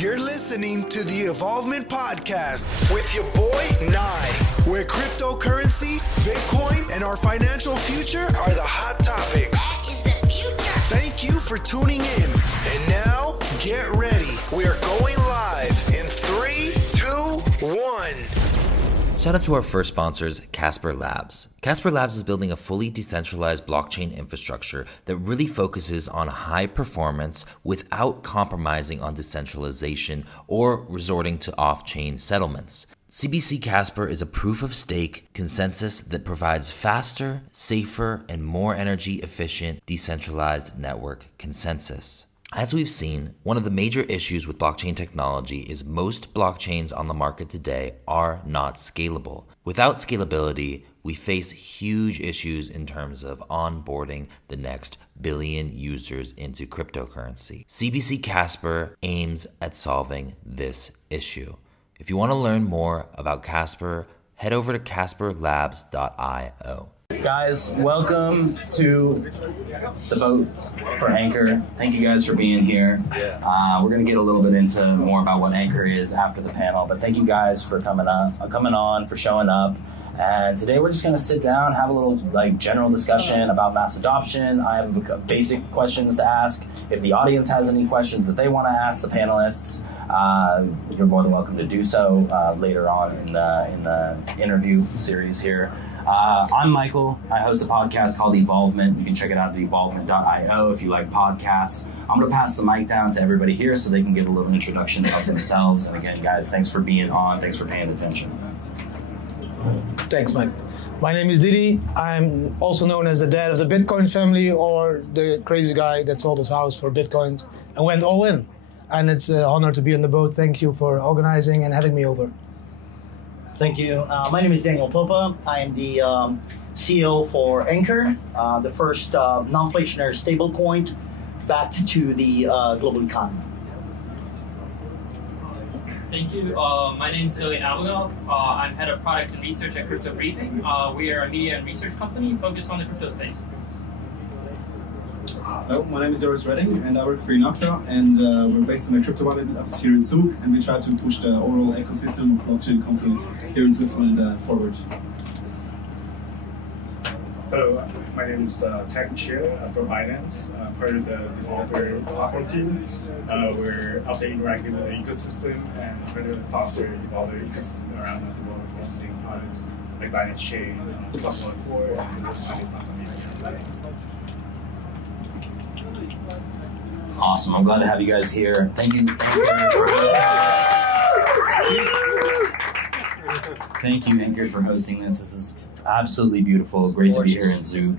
You're listening to the Evolvement Podcast with your boy, Nye, where cryptocurrency, Bitcoin, and our financial future are the hot topics. That is the future. Thank you for tuning in. And now, get ready. We are going live in 3, 2, 1. Shout out to our first sponsors, Casper Labs. Casper Labs is building a fully decentralized blockchain infrastructure that really focuses on high performance without compromising on decentralization or resorting to off-chain settlements. CBC Casper is a proof-of-stake consensus that provides faster, safer, and more energy-efficient decentralized network consensus. As we've seen, one of the major issues with blockchain technology is most blockchains on the market today are not scalable. Without scalability, we face huge issues in terms of onboarding the next billion users into cryptocurrency. CBC Casper aims at solving this issue. If you want to learn more about Casper, head over to casperlabs.io. Guys, welcome to the vote for Anchor. Thank you guys for being here. We're going to get a little bit into more about what Anchor is after the panel, but thank you guys for coming on, for showing up. And today we're just going to sit down, have a little general discussion about mass adoption. I have basic questions to ask. If the audience has any questions that they want to ask the panelists, you're more than welcome to do so later on in the interview series here. I'm Michael. I host a podcast called Evolvement. You can check it out at evolvement.io if you like podcasts. I'm going to pass the mic down to everybody here so they can give a little introduction of themselves. And again, guys, thanks for being on. Thanks for paying attention. Thanks, Mike. My name is Didi. I'm also known as the dad of the Bitcoin family, or the crazy guy that sold his house for Bitcoins and went all in. And it's an honor to be on the boat. Thank you for organizing and having me over. Thank you. My name is Daniel Popa. I am the CEO for Anchor, the first non-inflationary stablecoin backed to the global economy. Thank you. My name is Ilya Abugov. I'm head of product and research at Crypto Briefing. We are a media and research company focused on the crypto space. Hello, my name is Joris Redding, and I work for Inapta, and we're based on a crypto wallet labs here in Zug, and we try to push the overall ecosystem of blockchain companies here in Switzerland forward. Hello, my name is Tak Chia. I'm from Binance. I'm part of the developer platform team. We're out there interacting with the ecosystem and trying to foster the developer ecosystem around the world, releasing products like Binance Chain, Plus One Core, and Binance Not. Awesome. I'm glad to have you guys here. Thank you. Thank you, Anchor, for hosting this. This is absolutely beautiful. Great to be here in Zug.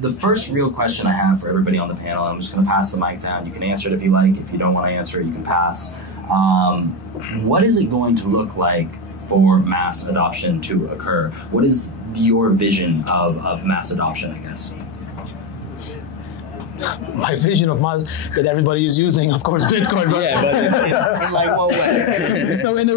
The first real question I have for everybody on the panel, I'm just going to pass the mic down. You can answer it if you like. If you don't want to answer it, you can pass. What is it going to look like for mass adoption to occur? What is your vision of mass adoption, I guess? My vision of mass that everybody is using, of course, Bitcoin. But Yeah, but in like what way? no, in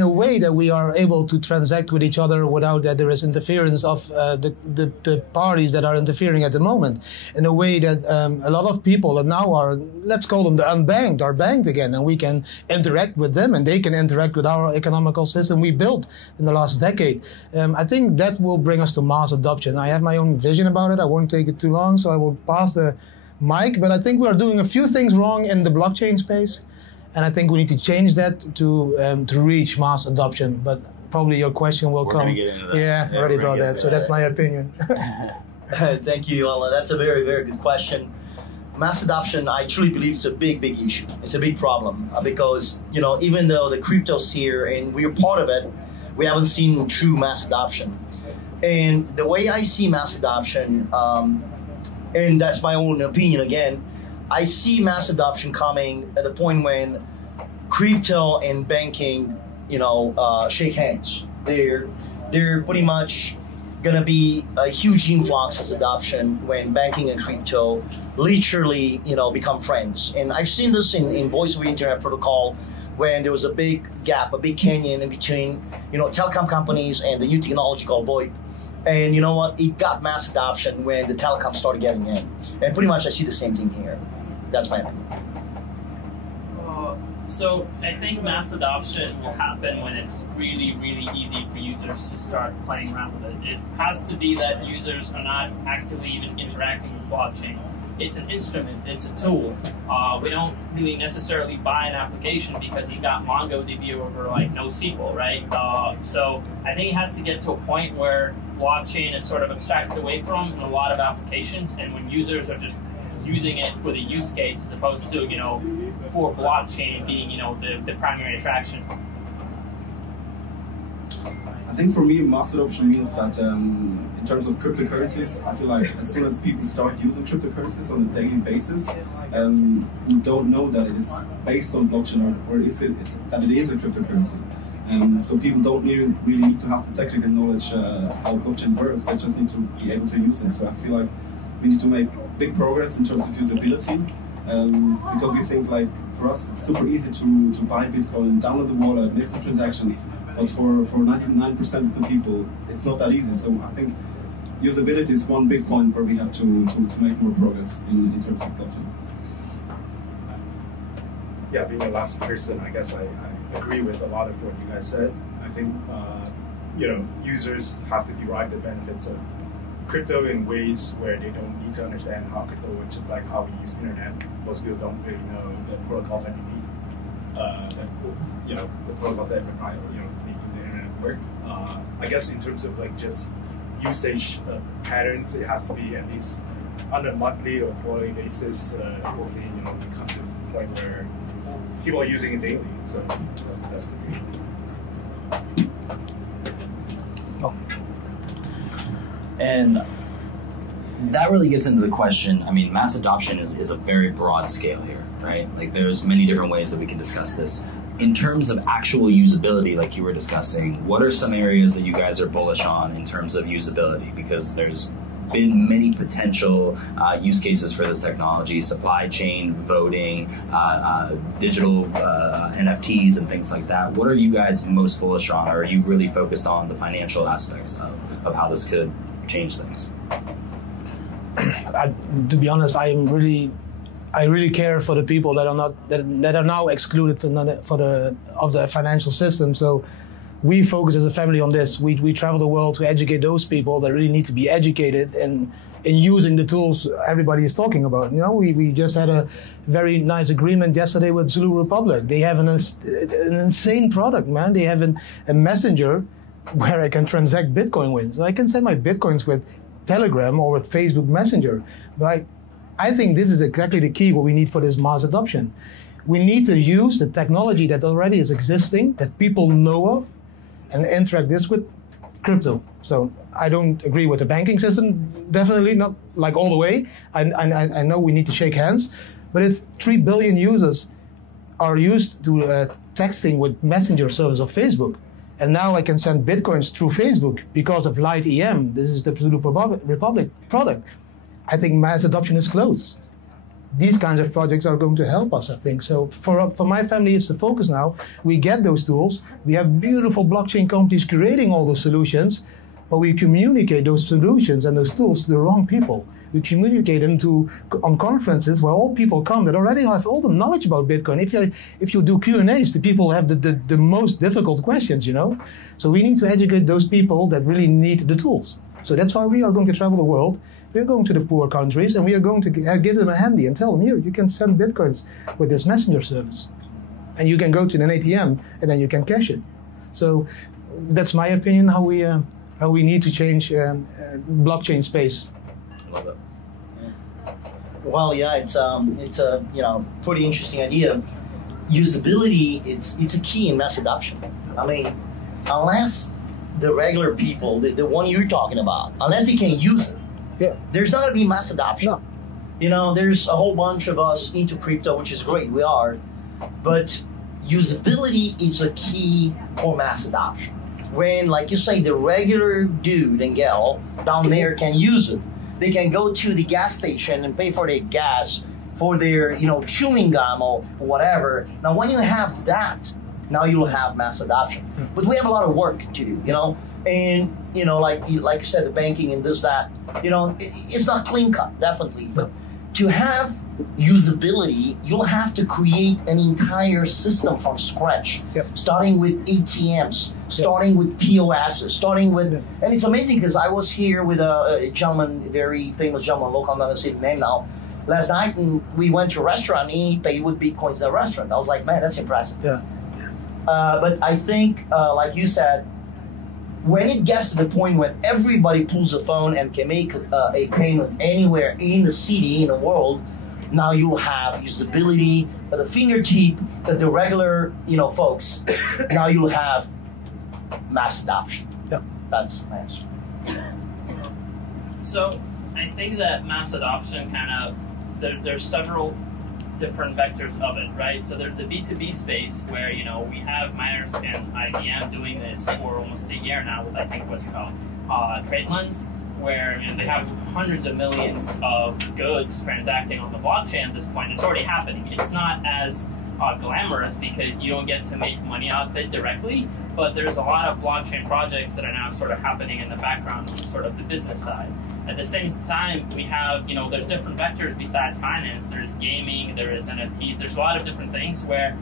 a way that we are able to transact with each other without that there is interference of the parties that are interfering at the moment. In a way that a lot of people that now are, let's call them the unbanked, are banked again, and we can interact with them, and they can interact with our economical system we built in the last decade. I think that will bring us to mass adoption. I have my own vision about it. I won't take it too long, so I will pass the mic, but I think we are doing a few things wrong in the blockchain space, and I think we need to change that to reach mass adoption. But probably your question will come. Yeah, I already thought that, so that's my opinion. Thank you, Ola. That's a very, very good question. Mass adoption, I truly believe it's a big, big issue. It's a big problem because, even though the crypto's here and we're part of it, we haven't seen true mass adoption. And the way I see mass adoption, and that's my own opinion again, I see mass adoption coming at the point when crypto and banking, shake hands. They're pretty much gonna be a huge influx of adoption when banking and crypto literally, become friends. And I've seen this in voice over internet protocol when there was a big gap, a big canyon in between, telecom companies and the new technology called VoIP. And you know what? It got mass adoption when the telecom started getting in. And pretty much I see the same thing here. That's my opinion. So I think mass adoption will happen when it's really, really easy for users to start playing around with it. It has to be that users are not actively even interacting with blockchain. It's an instrument, it's a tool. We don't really necessarily buy an application because he's got MongoDB over like NoSQL, right? So I think it has to get to a point where blockchain is sort of abstracted away from in a lot of applications, and when users are just using it for the use case as opposed to, you know, for blockchain being, you know, the primary attraction. I think for me, mass adoption means that in terms of cryptocurrencies, I feel like as soon as people start using cryptocurrencies on a daily basis, we don't know that it is based on blockchain or is it that it is a cryptocurrency. So people don't really need to have the technical knowledge how blockchain works. They just need to be able to use it. So I feel like we need to make big progress in terms of usability. Because we think, like, for us it's super easy to buy Bitcoin, download the wallet, make some transactions, but for 99% of the people it's not that easy. So I think usability is one big point where we have to make more progress in terms of blockchain. Yeah, being the last person, I guess I agree with a lot of what you guys said. I think you know, users have to derive the benefits of crypto in ways where they don't need to understand how crypto works, just like how we use internet. Most people don't really know the protocols underneath, the protocols that are, making the internet work. I guess in terms of like just usage patterns, it has to be at least on a monthly or quarterly basis. Hopefully, we come to the point where people are using it daily. So that's the thing. And that really gets into the question. I mean, mass adoption is a very broad scale here, right? Like, there's many different ways that we can discuss this. In terms of actual usability, like you were discussing, what are some areas that you guys are bullish on in terms of usability? Because there's been many potential use cases for this technology: supply chain, voting, digital NFTs, and things like that. What are you guys most bullish on? Or are you really focused on the financial aspects of how this could change things? To be honest, I really care for the people that are now excluded of the financial system. So we focus as a family on this. We travel the world to educate those people that really need to be educated and in using the tools everybody is talking about. We just had a very nice agreement yesterday with Zulu Republic. They have an insane product, man. They have a messenger where I can transact Bitcoin with. So I can send my Bitcoins with Telegram or with Facebook Messenger. But I think this is exactly the key what we need for this mass adoption. We need to use the technology that already is existing, that people know of, and interact this with crypto. So I don't agree with the banking system, definitely not like all the way. I know we need to shake hands, but if 3 billion users are used to texting with Messenger service of Facebook, and now I can send Bitcoins through Facebook because of Light EM, this is the Zulu Republic product, I think mass adoption is close. These kinds of projects are going to help us, I think. So for my family, it's the focus now. We get those tools. We have beautiful blockchain companies creating all those solutions, but we communicate those solutions and those tools to the wrong people. We communicate them on conferences where all people come that already have all the knowledge about Bitcoin. If you do Q&As, the people have the most difficult questions, So we need to educate those people that really need the tools. So that's why we are going to travel the world. We're going to the poor countries, and we are going to give them a handy and tell them, here, you can send Bitcoins with this messenger service. And you can go to an ATM, and then you can cash it. So that's my opinion, how we need to change blockchain space. Love it. Well, yeah, it's a pretty interesting idea. Usability, it's a key in mass adoption. I mean, unless the regular people, the one you're talking about, unless they can use it, there's not going to be mass adoption. No. There's a whole bunch of us into crypto, which is great. We are. But usability is a key for mass adoption. When, like you say, the regular dude and gal down there can use it, they can go to the gas station and pay for their gas, for their, chewing gum or whatever. Now, when you have that, now you'll have mass adoption. But we have a lot of work to do, And, like you said, the banking and this, that, it's not clean cut, definitely. But to have usability, you'll have to create an entire system from scratch, starting with ATMs, starting with POSs, starting with, and it's amazing because I was here with a gentleman, a very famous gentleman, local, I'm not going to say the name now, last night, and we went to a restaurant, and he paid with Bitcoins in the restaurant. I was like, man, that's impressive. But I think, like you said, when it gets to the point where everybody pulls a phone and can make a payment anywhere in the city, in the world, now you'll have usability at the fingertip of the regular, folks. Now you'll have mass adoption. That's my answer. So I think that mass adoption there's several different vectors of it, right? So there's the B2B space where, we have Maersk and IBM doing this for almost a year now with, I think, what's called TradeLens, where they have hundreds of millions of goods transacting on the blockchain at this point. It's already happening. It's not as glamorous because you don't get to make money out of it directly, but there's a lot of blockchain projects that are now sort of happening in the background on sort of the business side. At the same time, we have, there's different vectors besides finance. There's gaming, there is NFTs, there's a lot of different things where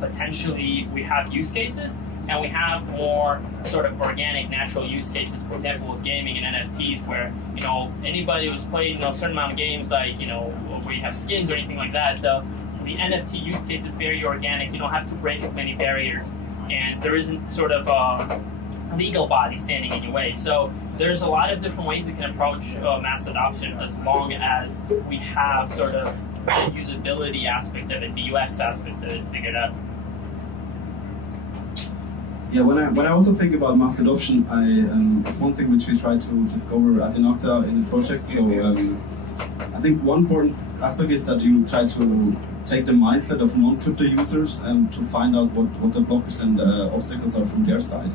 potentially we have use cases, and we have more sort of organic, natural use cases, for example, with gaming and NFTs, where, anybody who's played, a certain amount of games, like, where you have skins or anything like that, the NFT use case is very organic. You don't have to break as many barriers, and there isn't sort of a legal body standing in your way. So there's a lot of different ways we can approach mass adoption, as long as we have sort of the usability aspect of it, the UX aspect of it figured out. Yeah, when I also think about mass adoption, it's one thing which we try to discover at Inocta in the project. So I think one important aspect is that you try to take the mindset of non-crypto users and to find out what the blockers and obstacles are from their side.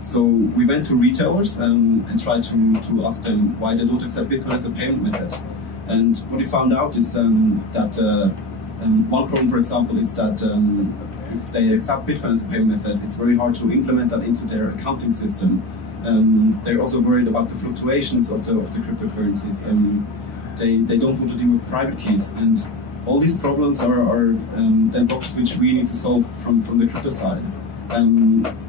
So we went to retailers and tried to ask them why they don't accept Bitcoin as a payment method. And what we found out is that one problem, for example, is that if they accept Bitcoin as a payment method, it's very hard to implement that into their accounting system. They're also worried about the fluctuations of the cryptocurrencies. They don't want to deal with private keys, and all these problems are then blockers which we need to solve from the crypto side.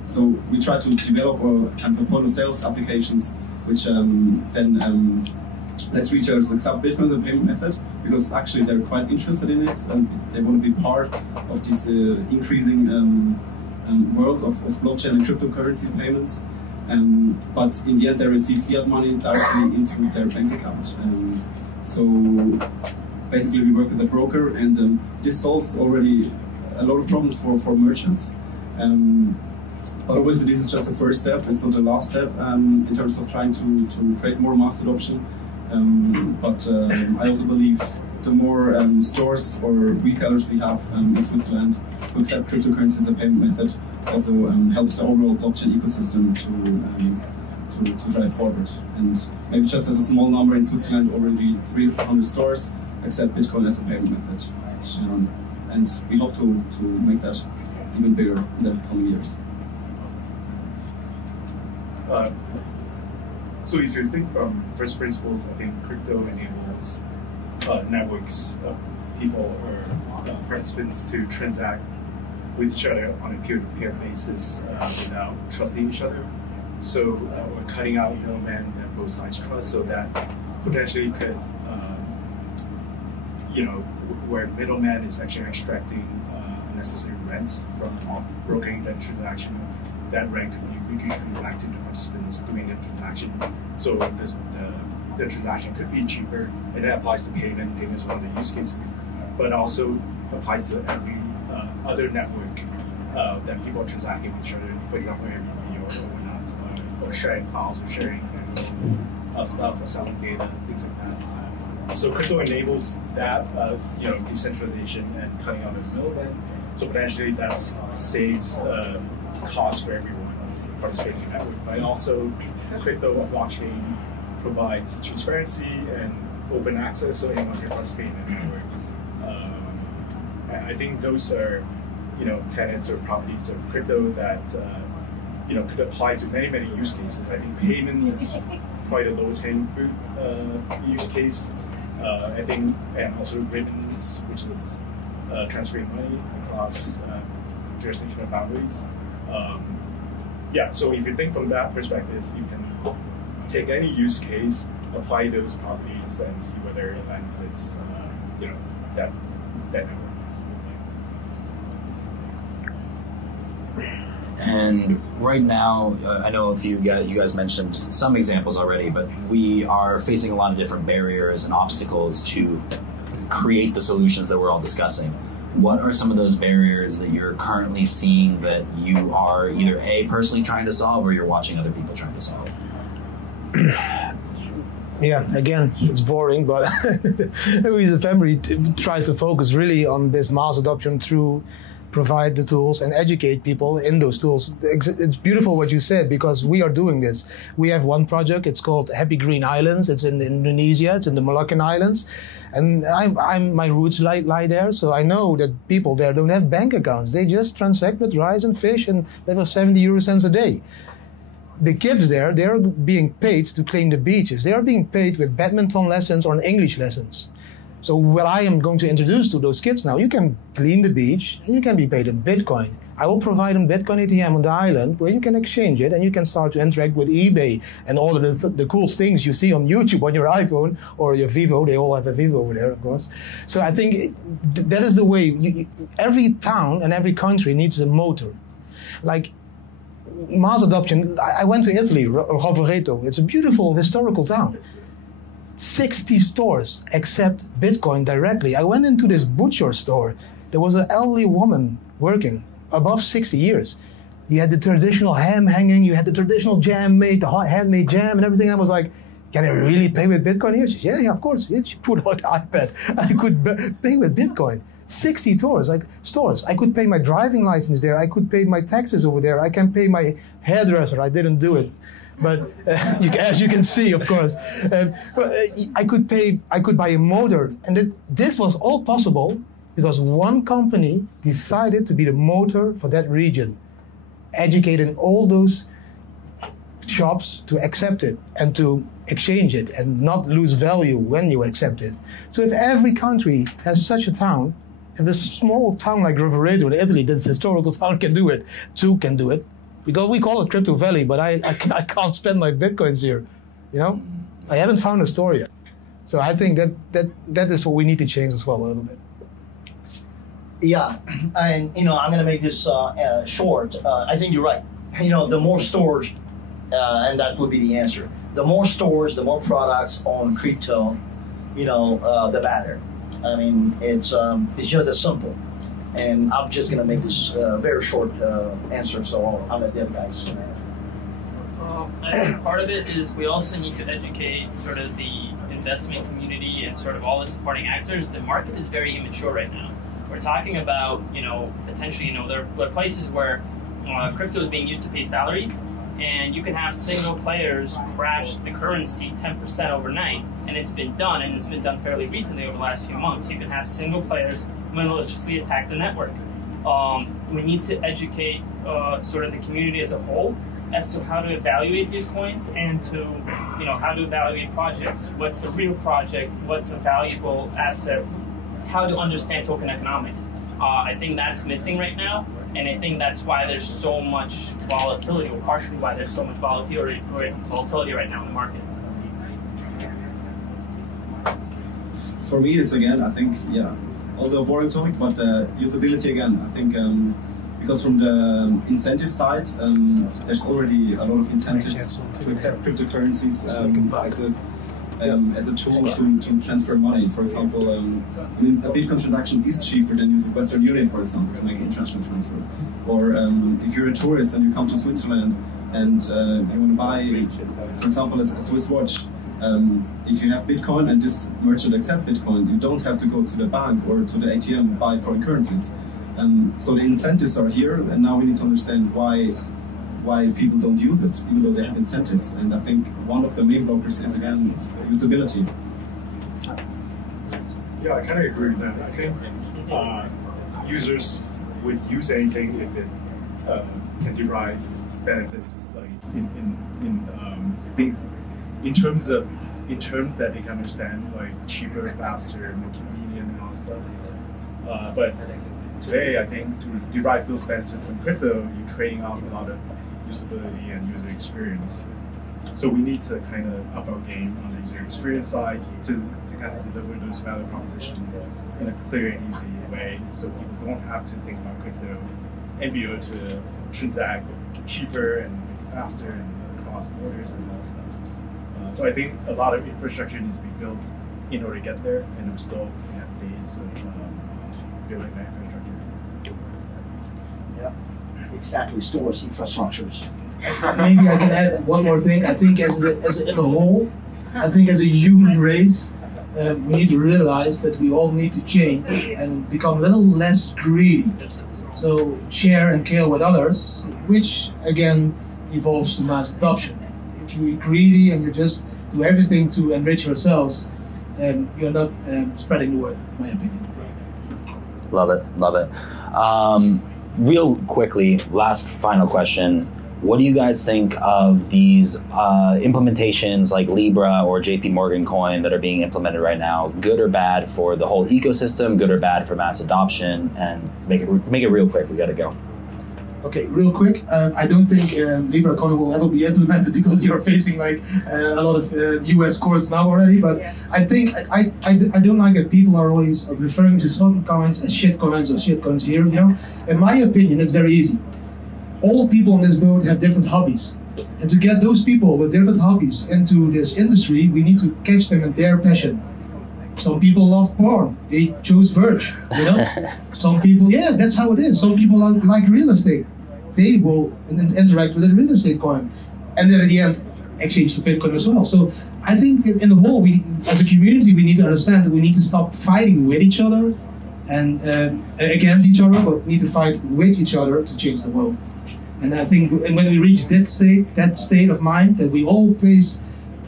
So we try to develop kind of a point of sales applications which then lets retailers accept Bitcoin as a payment method, because actually they're quite interested in it and they want to be part of this increasing world of blockchain and cryptocurrency payments. But in the end they receive fiat money directly into their bank account. So basically we work with a broker, and this solves already a lot of problems for merchants. But obviously this is just the first step, it's not the last step in terms of trying to create more mass adoption. But I also believe the more stores or retailers we have in Switzerland who accept cryptocurrency as a payment method also helps the overall blockchain ecosystem to drive forward. And maybe just as a small number, in Switzerland already 300 stores accept Bitcoin as a payment method. And we hope to make that even bigger in the coming years. So if you think from first principles, I think crypto enables networks of people or participants to transact with each other on a peer-to-peer basis without trusting each other. So we're cutting out middlemen that both sides trust, so that potentially could, where middleman is actually extracting unnecessary rent from brokering that transaction, that rent could be redistributed back to the participants doing the transaction. So the transaction could be cheaper, and that applies to payment. Payment is one of the use cases, but also applies to every other network that people are transacting with each other. For example, Airbnb or whatnot, or sharing files or sharing stuff or selling data, things like that. So crypto enables that, decentralization and cutting out the middlemen. So potentially that saves costs for everyone participating in the network. But also, crypto blockchain provides transparency and open access, so anyone can participate in the network. I think those are, tenets or properties of crypto that could apply to many use cases. I think payments is quite a low-hanging fruit use case. I think, and also remittance, which is transferring money across jurisdictional boundaries. Yeah, so if you think from that perspective, you can take any use case, apply those properties, and see whether it benefits, that network. And right now, I know you guys mentioned some examples already, but we are facing a lot of different barriers and obstacles to create the solutions that we're all discussing. What are some of those barriers that you're currently seeing that you are either personally trying to solve, or you're watching other people trying to solve? Yeah, again, it's boring, but we as a family try to focus really on this mass adoption through provide the tools and educate people in those tools. It's beautiful what you said, because we are doing this. We have one project, it's called Happy Green Islands. It's in Indonesia, it's in the Moluccan Islands. And my roots lie there, so I know that people there don't have bank accounts. They just transact with rice and fish, and they have 70 euro cents a day. The kids there, they're being paid to clean the beaches. They are being paid with badminton lessons or English lessons. So what I am going to introduce to those kids now, you can clean the beach and you can be paid in Bitcoin. I will provide them Bitcoin ATM on the island where you can exchange it and you can start to interact with eBay and all of the cool things you see on YouTube on your iPhone or your Vivo. They all have a Vivo over there, of course. So I think that is the way. Every town and every country needs a motor. Like mass adoption, I went to Italy, Rovereto. It's a beautiful historical town. 60 stores accept Bitcoin directly. I went into this butcher store. There was an elderly woman working, above 60 years. You had the traditional ham hanging, you had the traditional jam made, the handmade jam and everything. And I was like, can I really pay with Bitcoin here? She said, yeah, of course. She put out the iPad. I could pay with Bitcoin. 60 stores. I could pay my driving license there. I could pay my taxes over there. I can pay my hairdresser. I didn't do it. But as you can see, of course, I could buy a motor. And this was all possible because one company decided to be the motor for that region, educating all those shops to accept it and to exchange it and not lose value when you accept it. So if every country has such a town, and a small town like Rovereto in Italy, this historical town can do it, Zug can do it. Because we call it Crypto Valley, but I can't spend my Bitcoins here. I haven't found a store yet. So I think that is what we need to change as well a little bit. Yeah, and I'm going to make this short. I think you're right. The more stores, and that would be the answer. The more stores, the more products on crypto, the better. I mean, it's just as simple. And I'm just going to make this very short answer, so I'll let the other guys answer. I think part of it is we also need to educate sort of the investment community and sort of all the supporting actors. The market is very immature right now. We're talking about, potentially, there are places where crypto is being used to pay salaries, and you can have single players crash the currency 10% overnight, and it's been done, and it's been done fairly recently over the last few months. You can have single players maliciously attack the network. We need to educate sort of the community as a whole as to how to evaluate these coins and to, how to evaluate projects. What's a real project? What's a valuable asset? How to understand token economics. I think that's missing right now, and I think that's why there's so much volatility, or partially why there's so much volatility right now in the market. For me, it's again, I think, also a boring topic, but usability again. I think because from the incentive side, there's already a lot of incentives to accept cryptocurrencies as a tool to transfer money. For example, a Bitcoin transaction is cheaper than using Western Union, for example, to make an international transfer. Or if you're a tourist and you come to Switzerland and you want to buy, for example, a Swiss watch, if you have Bitcoin and this merchant accepts Bitcoin, you don't have to go to the bank or to the ATM and buy foreign currencies. So the incentives are here, and now we need to understand why people don't use it, even though they have incentives. And I think one of the main blockers is, again, usability. Yeah, I kind of agree with that. I think users would use anything if it can derive benefits, like in things in terms of in terms that they can understand, like cheaper, faster, more convenient, and all that stuff. But today, I think to derive those benefits from crypto, you're trading off a lot of usability and user experience. So we need to kind of up our game on the user experience side to kind of deliver those value propositions in a clear and easy way, so people don't have to think about crypto and be able to transact cheaper and faster and cross borders and all that stuff. So I think a lot of infrastructure needs to be built in order to get there, and we're still in days of building that infrastructure. Yeah, exactly. Stores, infrastructures. Maybe I can add one more thing. I think as a whole, I think as a human race, we need to realize that we all need to change and become a little less greedy. So share and kill with others, which again evolves to mass adoption. If you're greedy and you just do everything to enrich yourselves, you're not spreading the word, in my opinion. Love it, love it. Real quickly, last final question. What do you guys think of these implementations like Libra or JP Morgan coin that are being implemented right now? Good or bad for the whole ecosystem? Good or bad for mass adoption? And make it real quick. We got to go. Okay, real quick. I don't think Libra coin will ever be implemented because you're facing like a lot of U.S. courts now already. But yeah. I think I don't like that people are always referring to some coins as shit coins or shit coins here. You know, in my opinion, it's very easy. All people on this boat have different hobbies. And to get those people with different hobbies into this industry, we need to catch them at their passion. Some people love porn. They chose Verge, you know? Some people, yeah, that's how it is. Some people like real estate. They will interact with a real estate coin. And then at the end, exchange for Bitcoin as well. So I think in the whole, we, as a community, we need to understand that we need to stop fighting with each other and against each other, but need to fight with each other to change the world. And I think when we reach that state of mind, that we all face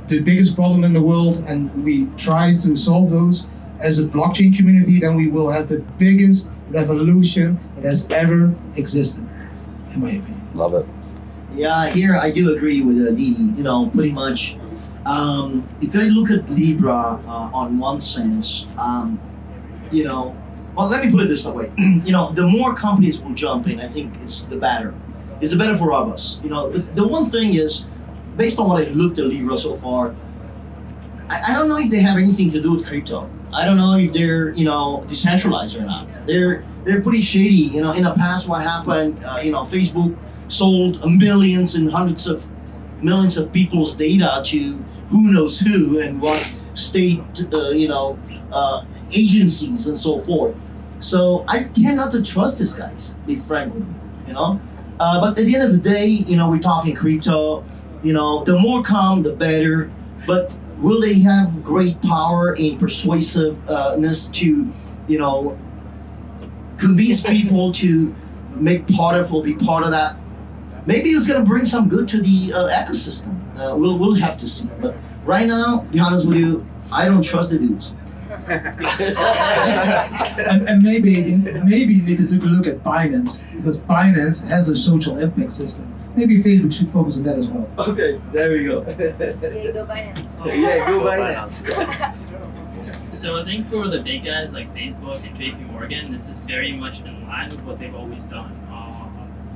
the biggest problem in the world and we try to solve those as a blockchain community, then we will have the biggest revolution that has ever existed, in my opinion. Love it. Yeah, here I do agree with Didi, you know, pretty much. If I look at Libra on one sense, you know, well, let me put it this way. You know, the more companies will jump in, I think it's the better. It's the better for all of us. You know, the one thing is, based on what I looked at Libra so far, I don't know if they have anything to do with crypto. I don't know if they're, you know, decentralized or not. They're pretty shady. You know, in the past, what happened, you know, Facebook sold millions and hundreds of millions of people's data to who knows who and what state, you know, agencies and so forth. So I tend not to trust these guys, to be frank with you, you know. But at the end of the day, you know, we're talking crypto. You know, the more calm, the better. But will they have great power in persuasiveness to, you know, convince people to make part of or be part of that? Maybe it's going to bring some good to the ecosystem. We'll have to see. But right now, to be honest with you, I don't trust the dudes. and maybe you need to take a look at Binance, because Binance has a social impact system. Maybe Facebook should focus on that as well. Okay, there we go. Yeah, go Binance. Yeah, go Binance. So I think for the big guys like Facebook and JP Morgan, this is very much in line with what they've always done.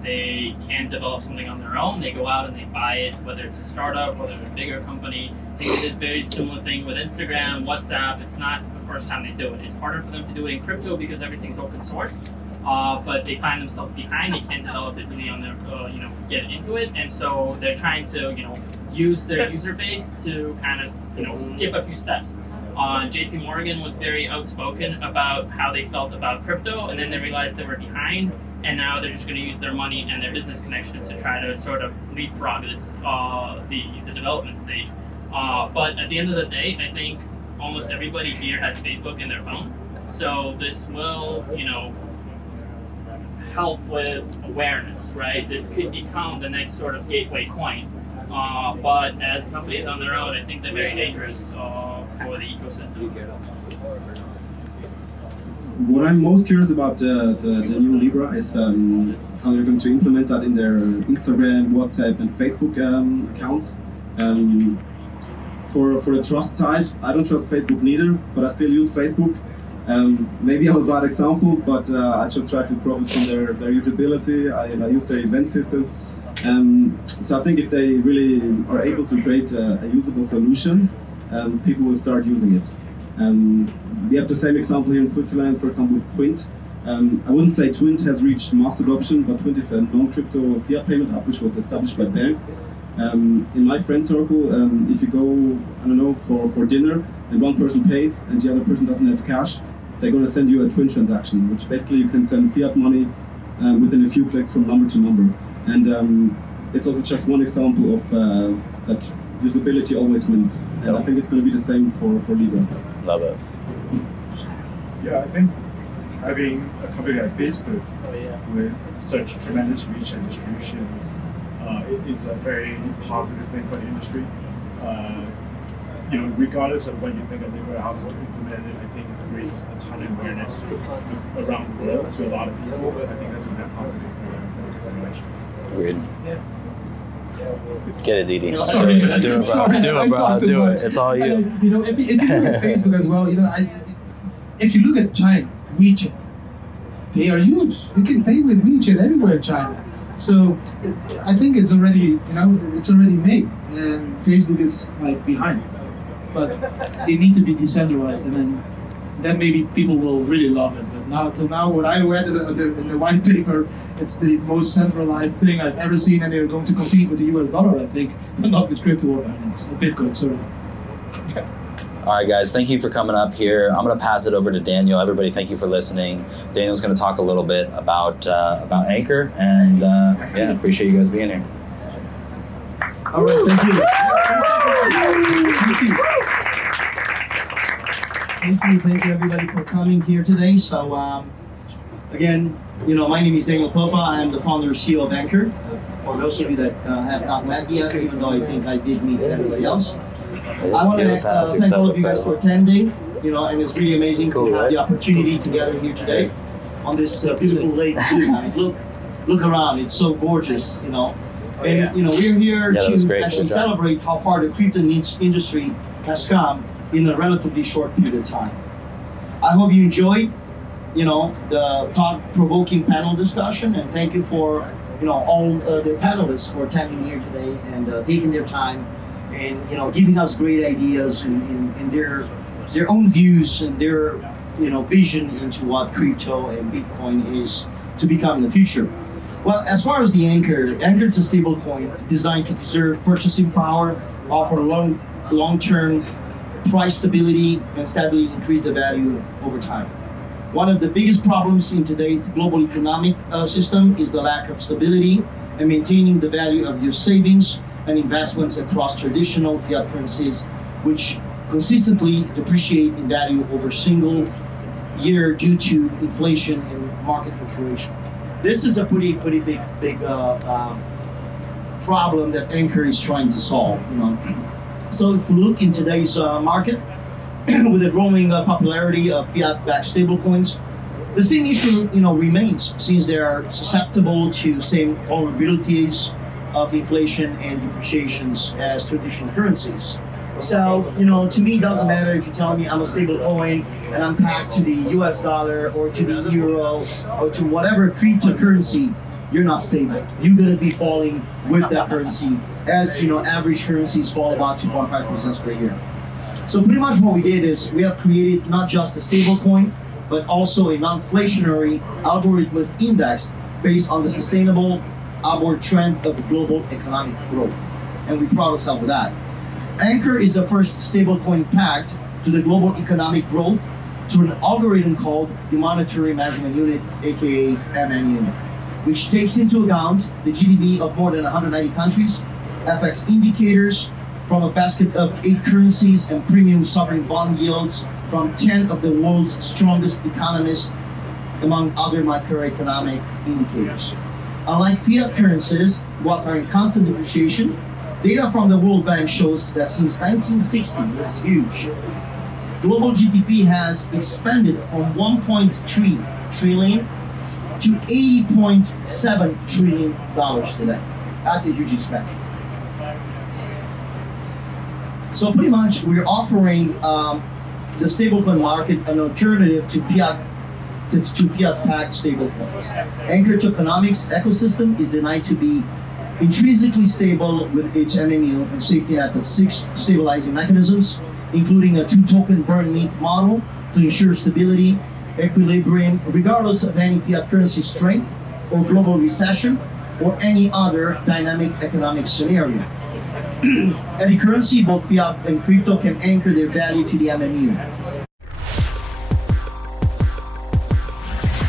They can't develop something on their own. They go out and they buy it, whether it's a startup, whether it's a bigger company. They did a very similar thing with Instagram, WhatsApp. It's not the first time they do it. It's harder for them to do it in crypto because everything's open source. But they find themselves behind. They can't develop it really on their, you know, get into it. And so they're trying to, you know, use their user base to kind of, you know, skip a few steps. JP Morgan was very outspoken about how they felt about crypto, and then they realized they were behind. And now they're just going to use their money and their business connections to try to sort of leapfrog this, the development stage. But at the end of the day, I think almost everybody here has Facebook in their phone. So this will, you know, help with awareness, right? This could become the next sort of gateway coin. But as companies on their own, I think they're very dangerous for the ecosystem. What I'm most curious about the new Libra is how they're going to implement that in their Instagram, WhatsApp, and Facebook accounts. for the trust side, I don't trust Facebook neither, but I still use Facebook. Maybe I'm a bad example, but I just try to profit from their usability. I use their event system. So I think if they really are able to create a usable solution, people will start using it. We have the same example here in Switzerland, for example, with Twint. I wouldn't say Twint has reached mass adoption, but Twint is a non-crypto fiat payment app which was established by banks. In my friend circle, if you go, I don't know, for dinner and one person pays and the other person doesn't have cash, they're going to send you a Twint transaction, which basically you can send fiat money within a few clicks from number to number. And it's also just one example of that usability always wins. And I think it's going to be the same for Libra. Love it. Yeah, I think having a company like Facebook with such tremendous reach and distribution is a very positive thing for the industry. Regardless of what you think of Libra, how it's implemented, I think it brings a ton of awareness around the world to a lot of people. I think that's a net positive for the convention. Agreed. Get it, Didi. Sorry, do it, bro. Do it. It's all you. And, if you look at Facebook as well, if you look at China, WeChat, they are huge. You can pay with WeChat everywhere in China. So I think it's already, it's already made, and Facebook is like behind it. But they need to be decentralized, and then maybe people will really love it. But till now, what I read in the white paper, it's the most centralized thing I've ever seen, and they're going to compete with the US dollar, I think, but not with crypto or Binance, or Bitcoin, sorry. All right, guys, thank you for coming up here. I'm going to pass it over to Daniel. Everybody, thank you for listening. Daniel's going to talk a little bit about Anchor, and appreciate you guys being here. All right, thank you. Thank you, everybody, for coming here today. So, again, my name is Daniel Popa. I am the founder and CEO of Anchor. For those of you that have not met yet, even though I think I did meet everybody else. I want to thank all of you guys for attending, and it's really amazing to have the opportunity to gather here today on this beautiful lake Zoom. I mean, look around, it's so gorgeous, And, we're here to actually celebrate how far the crypto industry has come in a relatively short period of time. I hope you enjoyed, the thought-provoking panel discussion, and thank you for, all the panelists for attending here today and taking their time and giving us great ideas and their own views and their vision into what crypto and Bitcoin is to become in the future. Well, as far as the Anchor is a stable coin designed to preserve purchasing power, offer long-term price stability, and steadily increase the value over time. One of the biggest problems in today's global economic system is the lack of stability and maintaining the value of your savings and investments across traditional fiat currencies, which consistently depreciate in value over a single year due to inflation and market fluctuation. This is a pretty big problem that Anchor is trying to solve. So if we look in today's market, with the growing popularity of fiat-backed stablecoins, the same issue remains, since they are susceptible to same vulnerabilities of inflation and depreciations as traditional currencies. So, to me, it doesn't matter if you tell me I'm a stable coin and I'm packed to the US dollar or to the euro or to whatever cryptocurrency, you're not stable. You're going to be falling with that currency, as average currencies fall about 2.5% per year. So pretty much what we did is we have created not just a stable coin, but also a non-inflationary algorithmic index based on the sustainable upward trend of global economic growth. And we're proud of some of that. Anchor is the first stablecoin packed to the global economic growth through an algorithm called the Monetary Measurement Unit, aka MMU, which takes into account the GDP of more than 190 countries, FX indicators from a basket of 8 currencies, and premium sovereign bond yields from 10 of the world's strongest economies, among other macroeconomic indicators. Unlike fiat currencies, what are in constant depreciation, data from the World Bank shows that since 1960, this is huge, global GDP has expanded from $1.3 trillion to $80.7 trillion today. That's a huge expansion. So pretty much we're offering the stablecoin market an alternative to fiat-backed stablecoins. Anchor Tokenomics ecosystem is designed to be intrinsically stable with its MMU and safety net of 6 stabilizing mechanisms, including a 2-token burn meat model to ensure stability, equilibrium, regardless of any fiat currency strength or global recession or any other dynamic economic scenario. Any currency, both fiat and crypto, can anchor their value to the MMU.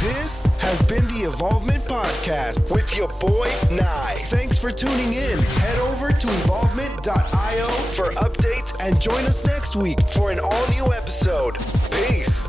This has been the Evolvement Podcast with your boy, Nye. Thanks for tuning in. Head over to evolvement.io for updates and join us next week for an all-new episode. Peace.